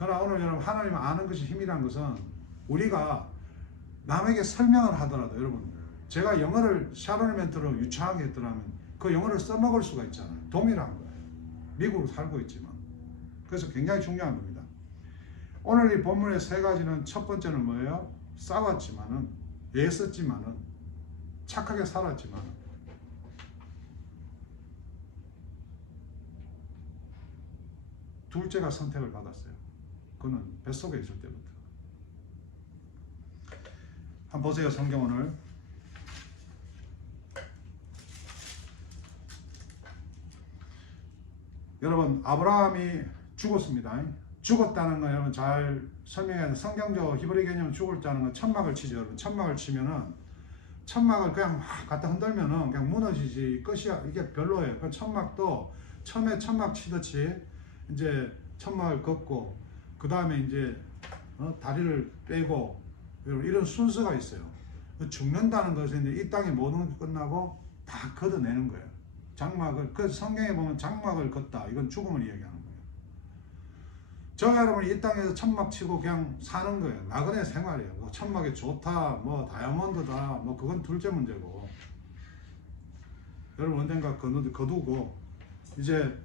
그러나 오늘 여러분 하나님을 아는 것이 힘이라는 것은 우리가 남에게 설명을 하더라도 여러분 제가 영어를 샤론 멘토로 유창하게 했더라면 그 영어를 써먹을 수가 있잖아요. 동일한 거예요. 미국으로 살고 있지만. 그래서 굉장히 중요한 겁니다. 오늘 이 본문의 세 가지는 첫 번째는 뭐예요? 싸웠지만은 애썼지만은 착하게 살았지만 둘째가 선택을 받았어요. 그는 뱃속에 있을 때부터. 한번 보세요. 성경 오늘 여러분 아브라함이 죽었습니다. 죽었다는 거 여러분 잘 설명해서 성경적 히브리 개념 죽었다는 건 천막을 치죠. 여러분 천막을 치면은 천막을 그냥 막 갖다 흔들면은 그냥 무너지지 끝이야. 이게 별로예요. 그 천막도 처음에 천막 치듯이 이제 천막을 걷고 그 다음에 이제 다리를 빼고 이런 순서가 있어요. 죽는다는 것은 이제 이 땅의 모든 게 끝나고 다 걷어내는 거예요. 장막을 그 성경에 보면 장막을 걷다 이건 죽음을 이야기하는 거예요. 저 여러분 이 땅에서 천막 치고 그냥 사는 거예요. 나그네 생활이에요. 뭐 천막이 좋다, 뭐 다이아몬드다, 뭐 그건 둘째 문제고. 여러분 언젠가 거두고 이제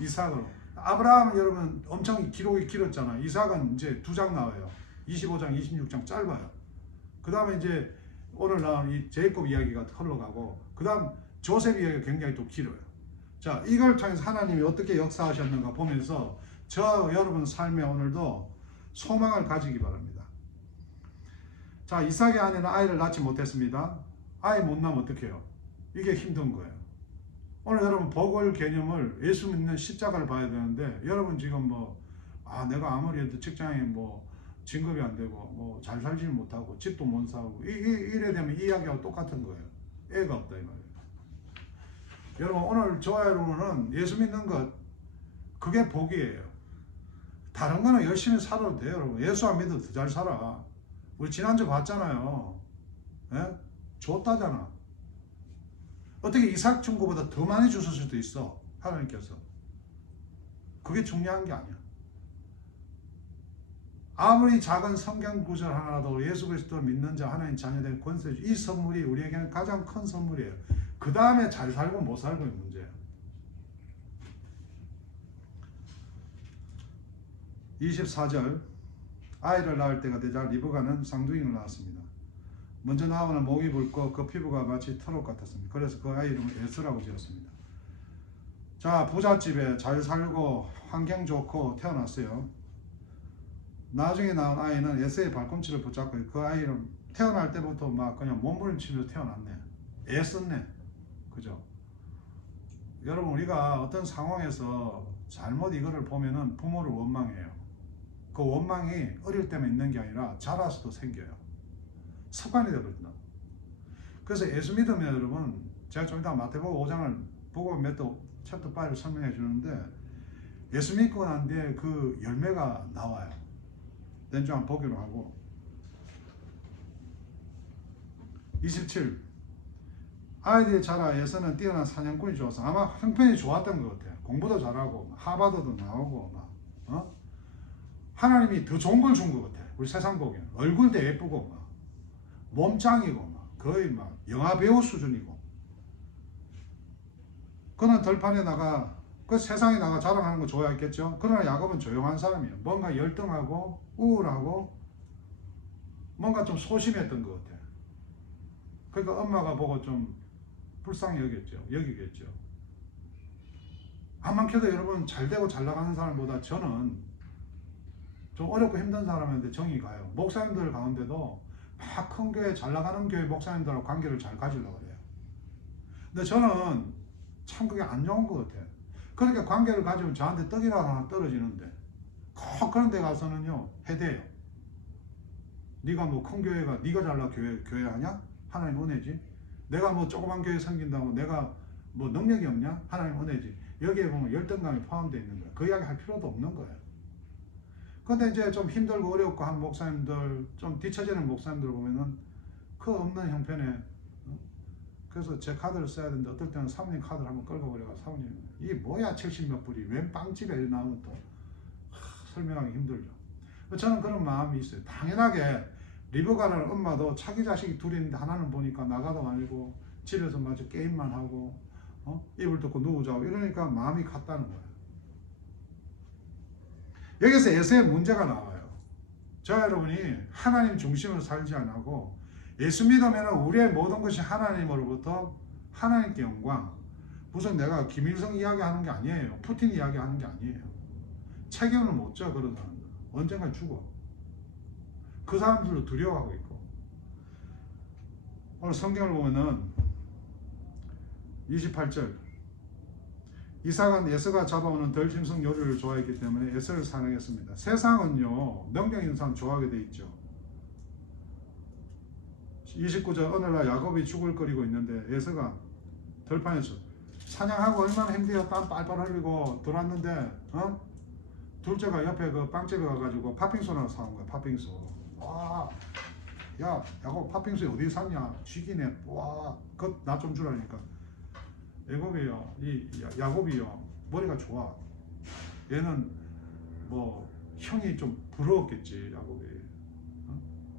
이삭으로. 아브라함은 여러분 엄청 기록이 길었잖아요. 이삭은 이제 2장 나와요. 25장, 26장 짧아요. 그 다음에 이제 오늘 나온 이 제이콥 이야기가 흘러가고 그 다음 조셉 이야기가 굉장히 또 길어요. 자, 이걸 통해서 하나님이 어떻게 역사하셨는가 보면서 저 여러분 삶에 오늘도 소망을 가지기 바랍니다. 자, 이삭의 아내는 아이를 낳지 못했습니다. 아이 못 낳으면 어떡해요? 이게 힘든 거예요. 오늘 여러분 복을 개념을 예수 믿는 십자가를 봐야 되는데 여러분 지금 내가 아무리 해도 직장에 진급이 안 되고 잘 살지 못하고 집도 못 사고 이래 되면 이 이야기하고 똑같은 거예요. 애가 없다 이 말이에요. 여러분 오늘 저와 여러분은 예수 믿는 것 그게 복이에요. 다른 거는 열심히 살아도 돼요. 여러분 예수 안 믿어도 더 잘 살아. 우리 지난주 봤잖아요. 예? 줬다잖아. 어떻게 이삭 준 것보다 더 많이 주실 수도 있어. 하나님께서. 그게 중요한 게 아니야. 아무리 작은 성경 구절 하나라도 예수 그리스도를 믿는 자 하나님 자녀된 권세 이 선물이 우리에게는 가장 큰 선물이에요. 그 다음에 잘 살고 못 살고의 문제예요. 24절 아이를 낳을 때가 되자 리브가는 쌍둥이를 낳았습니다. 먼저 나오는 목이 붉고 그 피부가 마치 털옷 같았습니다. 그래서 그 아이 이름을 에스라고 지었습니다. 자, 부잣집에 잘 살고 환경 좋고 태어났어요. 나중에 나온 아이는 에서의 발꿈치를 붙잡고 그 아이는 태어날 때부터 막 그냥 몸부림치면서 태어났네. 애썼네. 그죠? 여러분 우리가 어떤 상황에서 잘못 이거를 보면은 부모를 원망해요. 그 원망이 어릴 때만 있는 게 아니라 자라서도 생겨요. 습관이 되거든요. 그래서 예수 믿으면 여러분 제가 좀 이따 마태복음 5장을 보고 챕터 5를 설명해 주는데 예수 믿고 난 뒤에 그 열매가 나와요. 낸주 한번 보기로 하고 27 아이들이 자라 예서는 뛰어난 사냥꾼이 좋아서 아마 형편이 좋았던 것 같아요. 공부도 잘하고 하버드도 나오고 하나님이 더 좋은 걸 준 것 같아요. 우리 세상 보기에는 얼굴도 예쁘고 몸짱이고 거의 영화 배우 수준이고 그는 들판에 나가 그 세상에 나가 자랑하는 거 좋아했겠죠. 그러나 야곱은 조용한 사람이에요. 뭔가 열등하고 우울하고 뭔가 좀 소심했던 것 같아요. 그러니까 엄마가 보고 좀 불쌍히 여기겠죠. 안 많게도 여러분 잘되고 잘 나가는 사람보다 저는 좀 어렵고 힘든 사람인데 정이 가요. 목사님들 가운데도 막 큰 교회 잘 나가는 교회 목사님들하고 관계를 잘 가지려고 그래요. 근데 저는 참 그게 안 좋은 것 같아요. 그렇게 관계를 가지면 저한테 떡이라도 하나 떨어지는데 꼭 그런 데 가서는요 해대요. 네가 큰 교회가 네가 잘나 교회 하냐? 하나님 은혜지. 내가 조그만 교회 섬긴다고 내가 능력이 없냐? 하나님 은혜지. 여기에 보면 열등감이 포함되어 있는 거예요. 그 이야기 할 필요도 없는 거예요. 근데 이제 좀 힘들고 어렵고 한 목사님들, 좀 뒤처지는 목사님들 보면은 그 없는 형편에 그래서 제 카드를 써야 되는데 어떨 때는 사모님 카드를 한번 끌고 버려가 사모님 이게 뭐야 70몇 불이 웬 빵집에 나오면 또 설명하기 힘들죠. 저는 그런 마음이 있어요. 당연하게 리브가라는 엄마도 자기 자식이 둘이 있는데 하나는 보니까 나가도 아니고 집에서 마저 게임만 하고 입을 덮고 누우자고 이러니까 마음이 같다는 거예요. 여기서 예수의 문제가 나와요. 저 여러분이 하나님 중심으로 살지 않고 예수 믿으면 우리의 모든 것이 하나님으로부터 하나님께 영광. 무슨 내가 김일성 이야기하는 게 아니에요. 푸틴 이야기하는 게 아니에요. 책임을 못 져 그런 사람들. 언젠가 죽어. 그 사람들도 두려워하고 있고. 오늘 성경을 보면은 28절 이삭은 에서가 잡아오는 덜짐승 요리를 좋아했기 때문에 에서를 사랑했습니다. 세상은요 능력 있는 사람 좋아하게 돼 있죠. 29절 어느날 야곱이 죽을 거리고 있는데 에서가 들판에서 사냥하고 얼마나 힘들어 땀 빨빨 흘리고 돌았는데 둘째가 옆에 그 빵집에 가가지고 팥빙수 하나 사온 거야. 팥빙수. 와, 야 야곱 팥빙수 어디 샀냐? 쥐기네. 와, 그것 나 좀 주라니까. 야곱이요 머리가 좋아. 얘는 뭐 형이 좀 부러웠겠지 야곱이.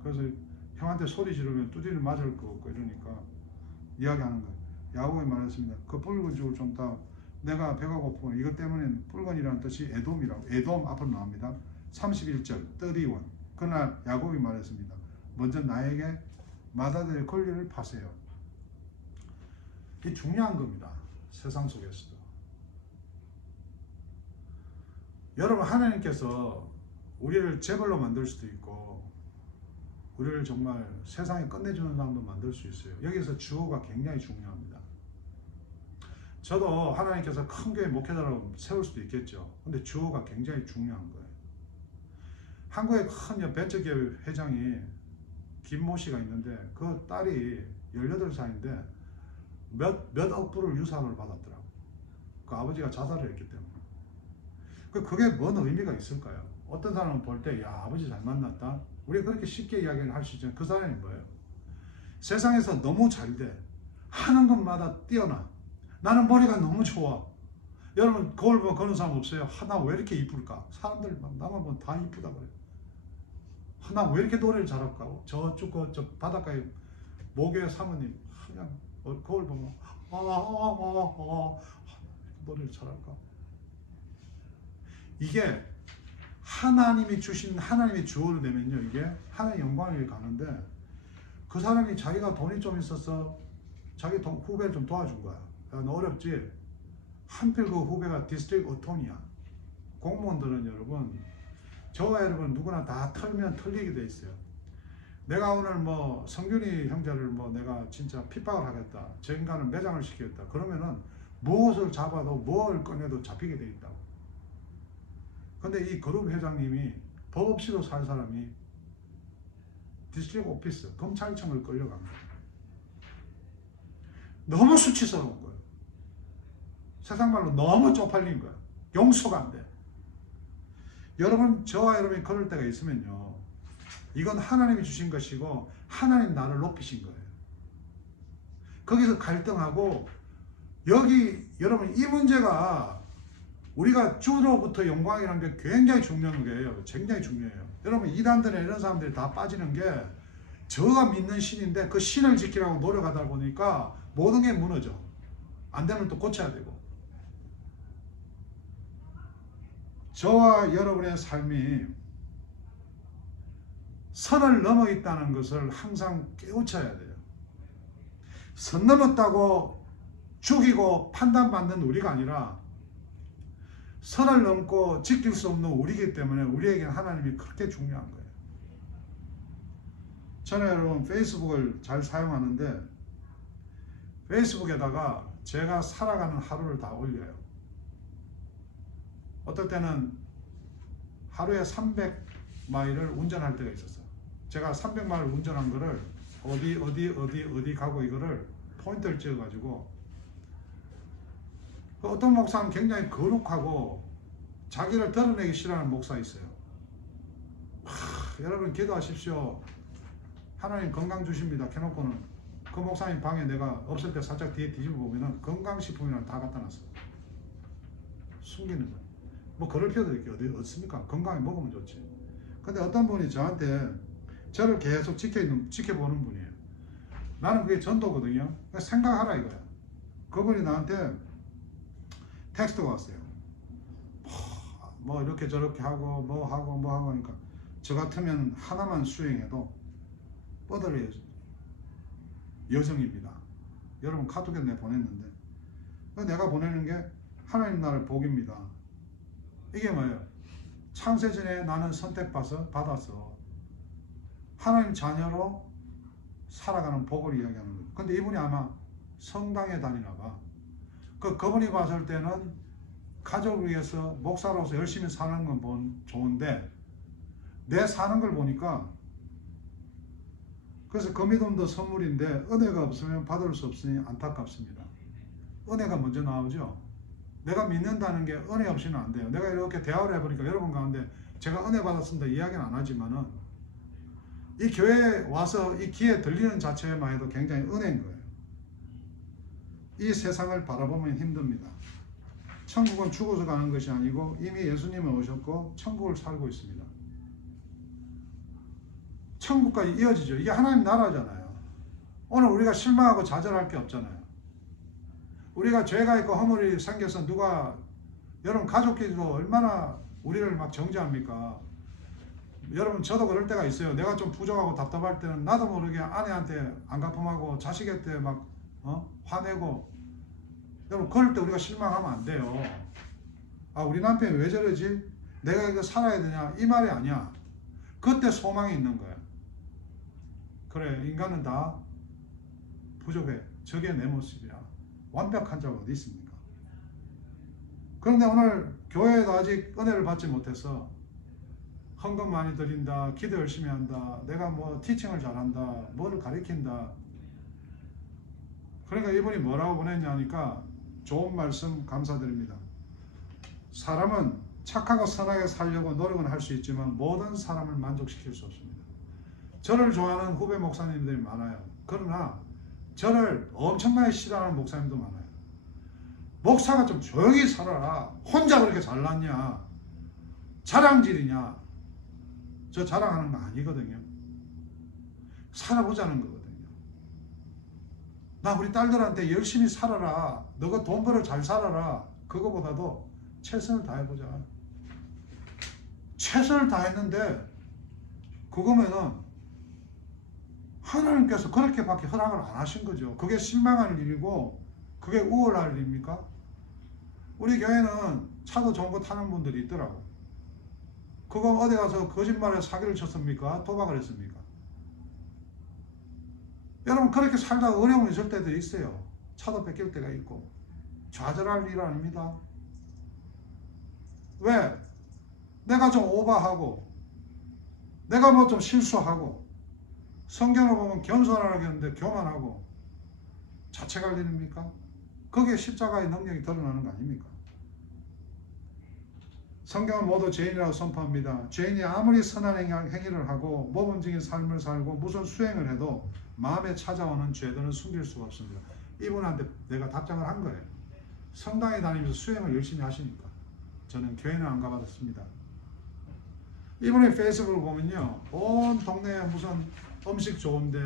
그래서 형한테 소리 지르면 두드려 맞을 거 없고 이러니까 이야기하는 거야. 야곱이 말했습니다. 그 붉은 죽을 좀 다 내가 배가 고프고 이것 때문에 붉은이라는 뜻이 에돔이라고. 에돔 앞으로 나옵니다. 31절 31. 그날 야곱이 말했습니다. 먼저 나에게 마다들의 권리를 파세요. 이 중요한 겁니다. 세상 속에서도. 여러분 하나님께서 우리를 재벌로 만들 수도 있고 우리를 정말 세상에 끝내주는 사람도 만들 수 있어요. 여기서 주어가 굉장히 중요합니다. 저도 하나님께서 큰 교회 목회자로 세울 수도 있겠죠. 근데 주어가 굉장히 중요한 거예요. 한국의 큰 벤처기업 회장이 김모 씨가 있는데 그 딸이 18살인데 몇억 불을 유산을 받았더라고. 그 아버지가 자살을 했기 때문에. 그게 뭔 의미가 있을까요? 어떤 사람은 볼 때 야 아버지 잘 만났다. 우리가 그렇게 쉽게 이야기를 할 수 있지만 그 사람이 뭐예요? 세상에서 너무 잘 돼. 하는 것마다 뛰어나. 나는 머리가 너무 좋아. 여러분 거울 보면 그런 사람 없어요? 나 왜 이렇게 이쁠까? 사람들 나만 보면 다 이쁘다 그래요. 나 왜 이렇게 노래를 잘할까? 저쪽 저 바닷가에 모교의 사모님 그냥 거울 보면 노래를 잘할까? 이게 하나님이 주신 하나님의 주어를 내면요 이게 하나님의 영광을 가는데 그 사람이 자기가 돈이 좀 있어서 자기 후배를 좀 도와준 거야. 야, 너 어렵지? 한필 그 후배가 디스트릭트 어토니야. 공무원들은 여러분 저와 여러분 누구나 다 털면 털리게 돼 있어요. 내가 오늘 뭐 성균이 형제를 뭐 내가 진짜 핍박을 하겠다. 저 인간을 매장을 시키겠다. 그러면은 무엇을 잡아도 뭘 꺼내도 잡히게 돼 있다고. 근데 이 그룹 회장님이 법 없이도 살 사람이 디스트릭트 오피스 검찰청을 끌려갑니다. 너무 수치스러운 거예요. 세상 말로 너무 쪽팔린 거예요. 용서가 안 돼. 여러분 저와 여러분이 그럴 때가 있으면요 이건 하나님이 주신 것이고 하나님 나를 높이신 거예요. 거기서 갈등하고 여기 여러분 이 문제가 우리가 주로부터 영광이라는 게 굉장히 중요한 거예요. 굉장히 중요해요. 여러분 이단들에 이런 사람들이 다 빠지는 게 저가 믿는 신인데 그 신을 지키라고 노력하다 보니까 모든 게 무너져. 안 되면 또 고쳐야 되고. 저와 여러분의 삶이 선을 넘어 있다는 것을 항상 깨우쳐야 돼요. 선 넘었다고 죽이고 판단받는 우리가 아니라 선을 넘고 지킬 수 없는 우리이기 때문에 우리에게는 하나님이 그렇게 중요한 거예요. 저는 여러분 페이스북을 잘 사용하는데 페이스북에다가 제가 살아가는 하루를 다 올려요. 어떨 때는 하루에 300마일을 운전할 때가 있었어요. 제가 300마일 운전한 거를 어디 가고 이거를 포인트를 찍어가지고 어떤 목사는 굉장히 거룩하고 자기를 드러내기 싫어하는 목사 있어요. 여러분 기도하십시오. 하나님 건강 주십니다. 켜놓고는 그 목사님 방에 내가 없을 때 살짝 뒤에 뒤집어 보면은 건강식품이랑 다 갖다 놨어요. 숨기는 거예요. 뭐 그럴 필요도 있게 어디 없습니까? 건강히 먹으면 좋지. 근데 어떤 분이 저한테 저를 계속 지켜보는 분이에요. 나는 그게 전도거든요. 생각하라 이거야. 그분이 나한테 텍스트가 왔어요. 뭐 이렇게 저렇게 하고 뭐 하고 하니까 저 같으면 하나만 수행해도 뻗어를 여정입니다. 여러분 카톡에 내가 보냈는데 내가 보내는 게 하나님 나라의 복입니다. 이게 뭐예요? 창세전에 나는 받아서 하나님 자녀로 살아가는 복을 이야기하는 거예요. 근데 이분이 아마 성당에 다니나 봐. 그분이 봤을 때는 가족을 위해서 목사로서 열심히 사는 건 좋은데 내 사는 걸 보니까 그래서 그 믿음도 선물인데 은혜가 없으면 받을 수 없으니 안타깝습니다. 은혜가 먼저 나오죠. 내가 믿는다는 게 은혜 없이는 안 돼요. 내가 이렇게 대화를 해보니까 여러분 가운데 제가 은혜 받았습니다 이야기는 안 하지만은 이 교회에 와서 이 귀에 들리는 자체만 해도 굉장히 은혜인 거예요. 이 세상을 바라보면 힘듭니다. 천국은 죽어서 가는 것이 아니고 이미 예수님은 오셨고 천국을 살고 있습니다. 천국까지 이어지죠. 이게 하나님 나라잖아요. 오늘 우리가 실망하고 좌절할 게 없잖아요. 우리가 죄가 있고 허물이 생겨서 여러분 가족끼리도 얼마나 우리를 막 정죄합니까? 여러분 저도 그럴 때가 있어요. 내가 좀 부족하고 답답할 때는 나도 모르게 아내한테 안갚음하고 자식한테 막 화내고 여러분 그럴 때 우리가 실망하면 안 돼요. 아 우리 남편이 왜 저러지? 내가 이거 살아야 되냐? 이 말이 아니야. 그때 소망이 있는 거야. 그래 인간은 다 부족해. 저게 내 모습이야. 완벽한 자가 어디 있습니까? 그런데 오늘 교회에도 아직 은혜를 받지 못해서 헌금 많이 드린다, 기도 열심히 한다, 내가 뭐 티칭을 잘한다, 뭐를 가르친다. 그러니까 이분이 뭐라고 보냈냐 하니까 좋은 말씀 감사드립니다. 사람은 착하고 선하게 살려고 노력은 할 수 있지만 모든 사람을 만족시킬 수 없습니다. 저를 좋아하는 후배 목사님들이 많아요. 그러나 저를 엄청나게 싫어하는 목사님도 많아요. 목사가 좀 조용히 살아라. 혼자 그렇게 잘났냐? 자랑질이냐? 저 자랑하는 거 아니거든요. 살아보자는 거거든요. 나 우리 딸들한테 열심히 살아라. 너가 돈 벌어 잘 살아라. 그거보다도 최선을 다해보자. 최선을 다했는데 그거면은 하나님께서 그렇게밖에 허락을 안 하신 거죠. 그게 실망할 일이고 그게 우월할 일입니까? 우리 교회는 차도 좋은 거 타는 분들이 있더라고. 그거 어디 가서 거짓말에 사기를 쳤습니까? 도박을 했습니까? 여러분 그렇게 살다가 어려움이 있을 때도 있어요. 차도 뺏길 때가 있고. 좌절할 일 아닙니다. 왜? 내가 좀 오버하고 내가 뭐 좀 실수하고 성경을 보면 겸손하라고 했는데 교만하고 자책할 일입니까? 거기에 십자가의 능력이 드러나는 거 아닙니까? 성경은 모두 죄인이라고 선포합니다. 죄인이 아무리 선한 행위를 하고 모범적인 삶을 살고 무슨 수행을 해도 마음에 찾아오는 죄들은 숨길 수가 없습니다. 이분한테 내가 답장을 한 거예요. 성당에 다니면서 수행을 열심히 하시니까. 저는 교회는 안 가봤습니다. 이분의 페이스북을 보면요. 온 동네에 무슨 음식 좋은데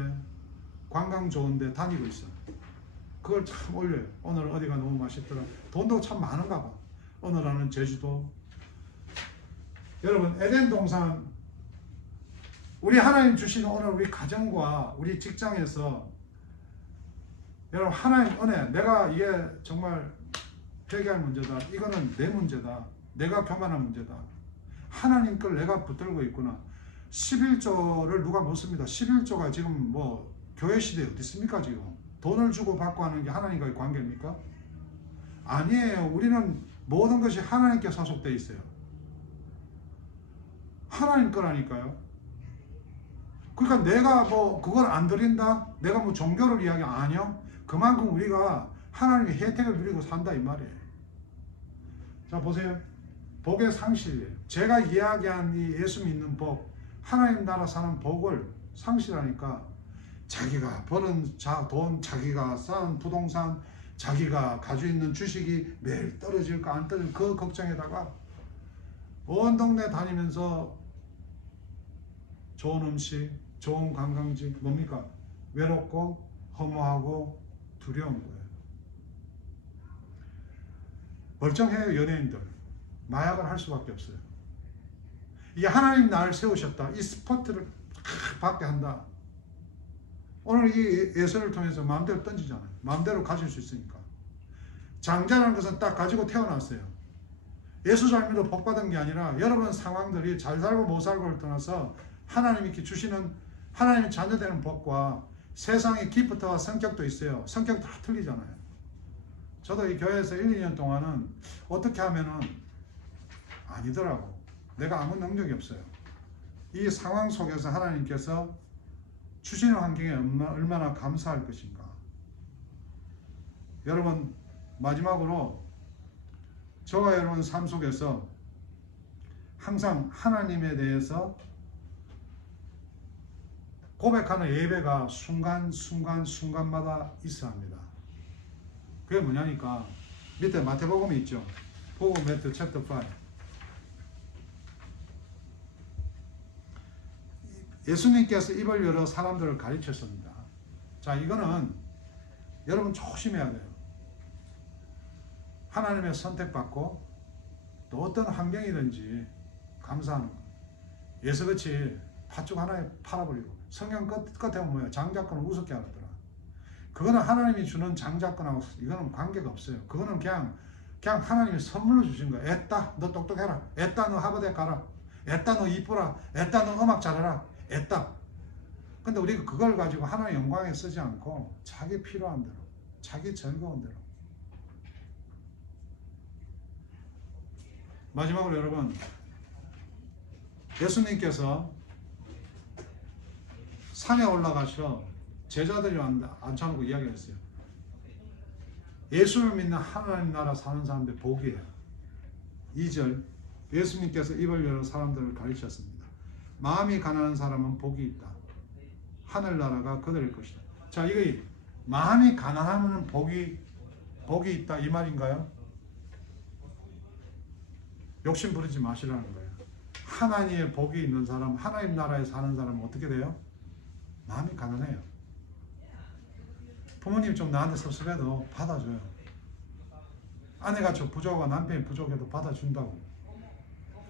관광 좋은데 다니고 있어. 그걸 참 올려요. 오늘 어디가 너무 맛있더라. 돈도 참 많은가 봐. 오늘은 제주도. 여러분 에덴 동산 우리 하나님 주신 오늘 우리 가정과 우리 직장에서 여러분 하나님 은혜 내가 이게 정말 회개할 문제다. 이거는 내 문제다. 내가 교만한 문제다. 하나님 걸 내가 붙들고 있구나. 11조를 누가 묻습니다. 11조가 지금 뭐 교회 시대에 어디 있습니까 지금. 돈을 주고 받고 하는 게 하나님과의 관계입니까? 아니에요. 우리는 모든 것이 하나님께 소속되어 있어요. 하나님 거라니까요. 그러니까 내가 뭐 그걸 안 드린다? 내가 뭐 종교를 이야기 아니요? 그만큼 우리가 하나님의 혜택을 누리고 산다 이 말이에요. 자 보세요. 복의 상실이에요. 제가 이야기한 이 예수 믿는 복, 하나님 나라 사는 복을 상실하니까 자기가 버는 돈, 자기가 쌓은 부동산, 자기가 가지고 있는 주식이 매일 떨어질까 안 떨어질까 그 걱정에다가 온 동네 다니면서 좋은 음식, 좋은 관광지, 뭡니까? 외롭고 허무하고 두려운 거예요. 멀쩡해요. 연예인들 마약을 할 수밖에 없어요. 이게 하나님 나를 세우셨다. 이 스포트를 받게 한다. 오늘 이 예선을 통해서 마음대로 던지잖아요. 마음대로 가질 수 있으니까. 장자라는 것은 딱 가지고 태어났어요. 예수 잘 믿어 복 받은 게 아니라 여러분 상황들이 잘 살고 못 살고를 떠나서 하나님이 이렇게 주시는 하나님의 자녀되는 복과 세상의 기프트와 성격도 있어요. 성격 다 틀리잖아요. 저도 이 교회에서 1, 2년 동안은 어떻게 하면은 아니더라고. 내가 아무 능력이 없어요. 이 상황 속에서 하나님께서 주시는 환경에 얼마나 감사할 것인가. 여러분 마지막으로 저와 여러분 삶 속에서 항상 하나님에 대해서 고백하는 예배가 순간마다 있어야 합니다. 그게 뭐냐니까 밑에 마태복음이 있죠. 복음 매트 챕터 5. 예수님께서 입을 열어 사람들을 가르쳤습니다. 자, 이거는 여러분 조심해야 돼요. 하나님의 선택받고 또 어떤 환경이든지 감사하는 거. 예수같이 팥죽 하나에 팔아버리고 성경 끝에 보면 뭐예요? 장자권을 우습게 알았더라. 그거는 하나님이 주는 장자권하고 이거는 관계가 없어요. 그거는 그냥 하나님이 선물로 주신 거예요. 애따 너 똑똑해라. 애따 너 하버드에 가라. 애따 너 이쁘라. 애따 너 음악 잘해라. 애따. 근데 우리가 그걸 가지고 하나님의 영광에 쓰지 않고 자기 필요한 대로 자기 즐거운 대로. 마지막으로 여러분 예수님께서 산에 올라가셔 제자들이 앉혀놓고 이야기했어요. 예수를 믿는 하나님 나라 사는 사람들 복이에요. 2절 예수님께서 입을 열어 사람들을 가르쳤습니다. 마음이 가난한 사람은 복이 있다. 하늘나라가 그들의 것이다. 자, 이게 마음이 가난하면 복이 있다 이 말인가요? 욕심 부리지 마시라는 거예요. 하나님의 복이 있는 사람, 하나님 나라에 사는 사람은 어떻게 돼요? 마음이 가난해요. 부모님이 좀 나한테 섭섭해도 받아줘요. 아내가 좀 부족하고 남편이 부족해도 받아준다고.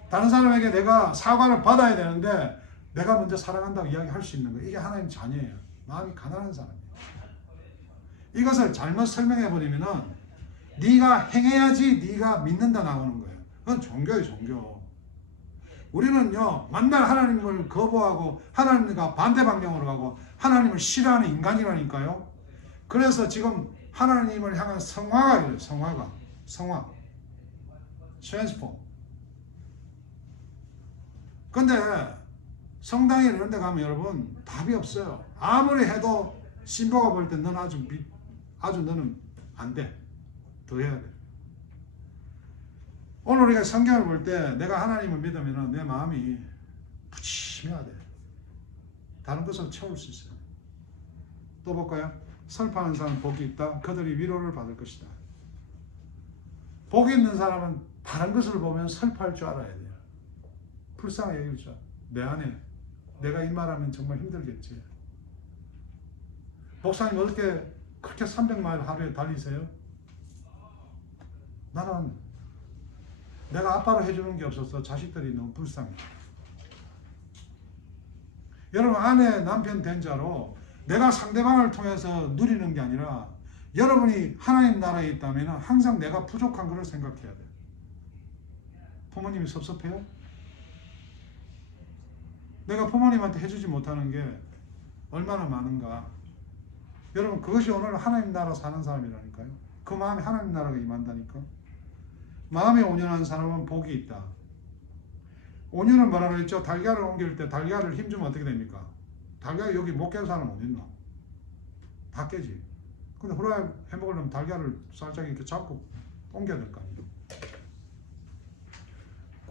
다른 사람에게 내가 사과를 받아야 되는데 내가 먼저 사랑한다고 이야기할 수 있는 거예요. 이게 하나님 자녀예요. 마음이 가난한 사람이에요. 이것을 잘못 설명해 버리면은 네가 행해야지 네가 믿는다 나오는 거예요. 그건 종교예요, 종교. 우리는요 만날 하나님을 거부하고 하나님과 반대 방향으로 가고 하나님을 싫어하는 인간이라니까요. 그래서 지금 하나님을 향한 성화가 이래요. 성화 트랜스폼. 근데 성당에 이런 데 가면 여러분 답이 없어요. 아무리 해도 신부가 볼 때 너는 아주 너는 안 돼. 더 해야 돼. 오늘 우리가 성경을 볼 때 내가 하나님을 믿으면 내 마음이 부침해야 돼. 다른 것으로 채울 수 있어요. 또 볼까요? 슬퍼하는 사람은 복이 있다. 그들이 위로를 받을 것이다. 복이 있는 사람은 다른 것을 보면 슬퍼할 줄 알아야 돼요. 불쌍해 여길 줄. 내 안에 내가 이 말하면 정말 힘들겠지. 목사님 어떻게 그렇게 300마일 하루에 달리세요? 나는 내가 아빠로 해주는 게 없어서 자식들이 너무 불쌍해. 여러분 아내 남편 된 자로 내가 상대방을 통해서 누리는 게 아니라 여러분이 하나님 나라에 있다면 항상 내가 부족한 것을 생각해야 돼요. 부모님이 섭섭해요? 내가 부모님한테 해주지 못하는 게 얼마나 많은가. 여러분 그것이 오늘 하나님 나라 사는 사람이라니까요. 그 마음에 하나님 나라가 임한다니까. 마음이 온유한 사람은 복이 있다. 온유는 뭐라고 했죠? 달걀을 옮길 때 달걀을 힘주면 어떻게 됩니까? 달걀이 여기 못 깨는 사람은 어디 있나? 다 깨지. 근데 후라이 해먹으려면 달걀을 살짝 이렇게 잡고 옮겨야 될 거 아니에요.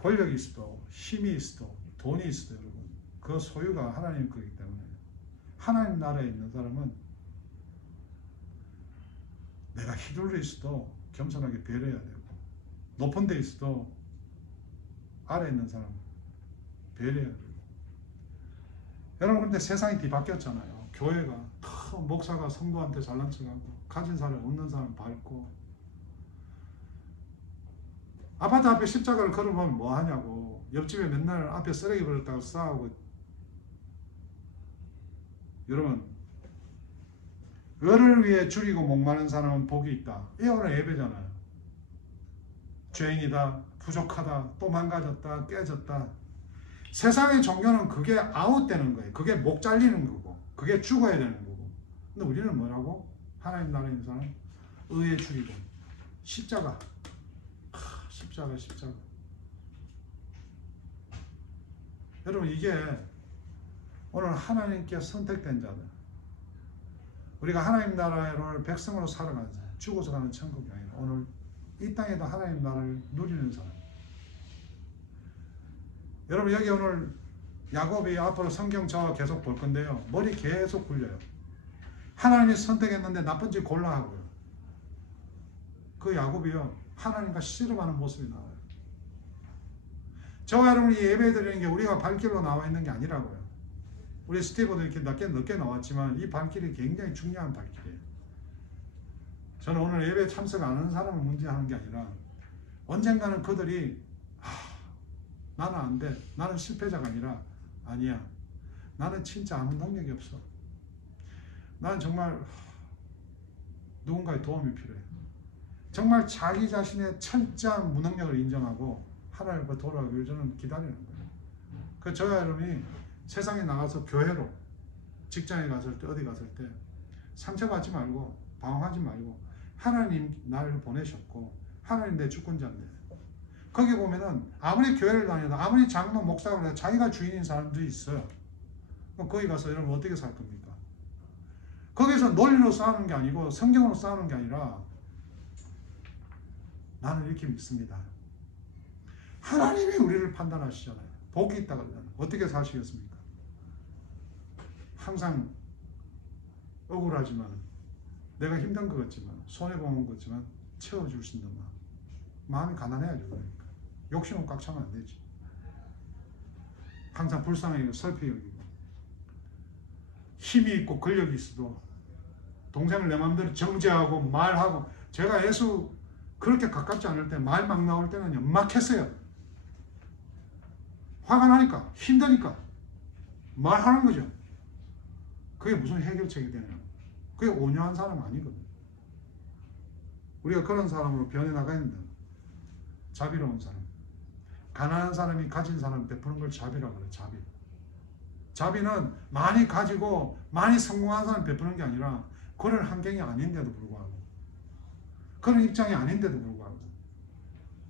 권력이 있어도 힘이 있어도 돈이 있어도 여러분 그 소유가 하나님 거기 때문에 하나님 나라에 있는 사람은 내가 휘둘려 있어도 겸손하게 배려해야 되고 높은 데 있어도 아래 있는 사람 배려해야 되고. 여러분 근데 세상이 뒤바뀌었잖아요. 교회가 목사가 성도한테 잘난 척하고 가진 사람 없는 사람 밟고 아파트 앞에 십자가를 걸어보면 뭐 하냐고. 옆집에 맨날 앞에 쓰레기 버렸다고 싸우고. 여러분 을을 위해 줄이고 목마른 사람은 복이 있다. 이 오늘 예배잖아요. 죄인이다, 부족하다, 또 망가졌다, 깨졌다. 세상의 종교는 그게 아웃되는 거예요. 그게 목 잘리는 거고, 그게 죽어야 되는 거고. 근데 우리는 뭐라고? 하나님 나라에 있는 사람 의에 줄이고 십자가. 십자가. 여러분 이게 오늘 하나님께 선택된 자들, 우리가 하나님 나라를 백성으로 살아가는 사람, 죽어서 가는 천국이 아니라 오늘 이 땅에도 하나님 나라를 누리는 사람. 여러분 여기 오늘 야곱이 앞으로 성경 저 계속 볼 건데요. 머리 계속 굴려요. 하나님이 선택했는데 나쁜 짓 골라 하고요. 그 야곱이요 하나님과 씨름하는 모습이 나와요. 저와 여러분이 예배 드리는 게 우리가 발길로 나와 있는 게 아니라고요. 우리 스티브도 이렇게 늦게 나왔지만 이 발길이 굉장히 중요한 발길이에요. 저는 오늘 예배 참석 안 하는 사람을 문제하는 게 아니라 언젠가는 그들이 나는 안 돼. 나는 실패자가 아니라 아니야. 나는 진짜 아무 능력이 없어. 나는 정말 누군가의 도움이 필요해. 정말 자기 자신의 철저한 무능력을 인정하고 하나님과 돌아가기를 저는 기다리는 거예요. 그 저와 여러분이 세상에 나가서 교회로 직장에 갔을 때 어디 갔을 때 상처받지 말고 방황하지 말고 하나님 나를 보내셨고 하나님 내 주권자인데 거기 보면은 아무리 교회를 다녀도 아무리 장로 목사를 해도 자기가 주인인 사람들이 있어요. 그럼 거기 가서 여러분 어떻게 살 겁니까? 거기서 논리로 싸우는 게 아니고 성경으로 싸우는 게 아니라 나는 이렇게 믿습니다. 하나님이 우리를 판단하시잖아요. 복이 있다 그러잖아요. 어떻게 사시겠습니까? 항상 억울하지만 내가 힘든 것 같지만 손해보는 것 같지만 채워줄 수 있는 마음이 가난해야죠. 그러니까 욕심은 꽉 차면 안 되지. 항상 불쌍하게 슬피 여기고 힘이 있고 권력이 있어도 동생을 내 마음대로 정죄하고 말하고 제가 예수 그렇게 가깝지 않을 때 말 막 나올 때는요 막 했어요. 화가 나니까 힘드니까 말하는 거죠. 그게 무슨 해결책이 되냐. 그게 온유한 사람 아니거든. 우리가 그런 사람으로 변해나가야 된다. 자비로운 사람. 가난한 사람이 가진 사람 베푸는 걸 자비라고 그래. 자비. 자비는 많이 가지고 많이 성공한 사람 베푸는 게 아니라 그런 환경이 아닌데도 불구하고 그런 입장이 아닌데도 불구하고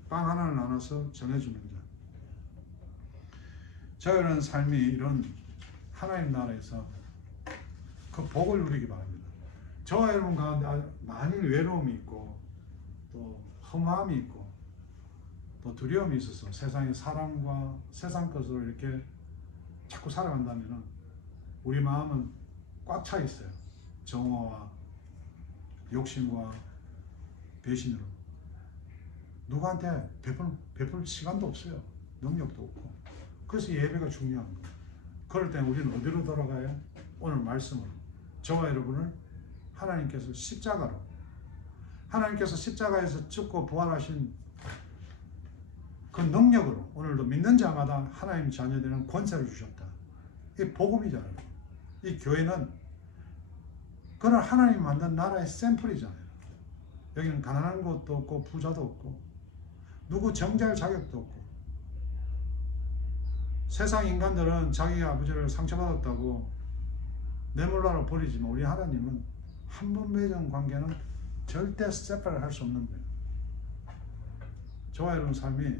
빵 하나를 나눠서 전해주는 자. 저희는 삶이 이런 하나님 나라에서 그 복을 누리기 바랍니다. 저와 여러분 가운데 만일 외로움이 있고 또 허무함이 있고 또 두려움이 있어서 세상의 사람과 세상 것으로 이렇게 자꾸 살아간다면 우리 마음은 꽉 차 있어요. 정오와 욕심과 배신으로 누구한테 베풀 시간도 없어요. 능력도 없고. 그래서 예배가 중요한 거예요. 그럴 때는 우리는 어디로 돌아가요? 오늘 말씀으로 저와 여러분을 하나님께서 십자가로 하나님께서 십자가에서 죽고 부활하신 그 능력으로 오늘도 믿는 자마다 하나님 자녀되는 권세를 주셨다. 이게 복음이잖아요. 이 교회는 그런 하나님 만든 나라의 샘플이잖아요. 여기는 가난한 것도 없고 부자도 없고 누구 정죄할 자격도 없고 세상 인간들은 자기 아버지를 상처받았다고 내몰라로 버리지만 우리 하나님은 한 번 맺은 관계는 절대 세퍼를 할 수 없는 거예요. 저와 여러분 삶이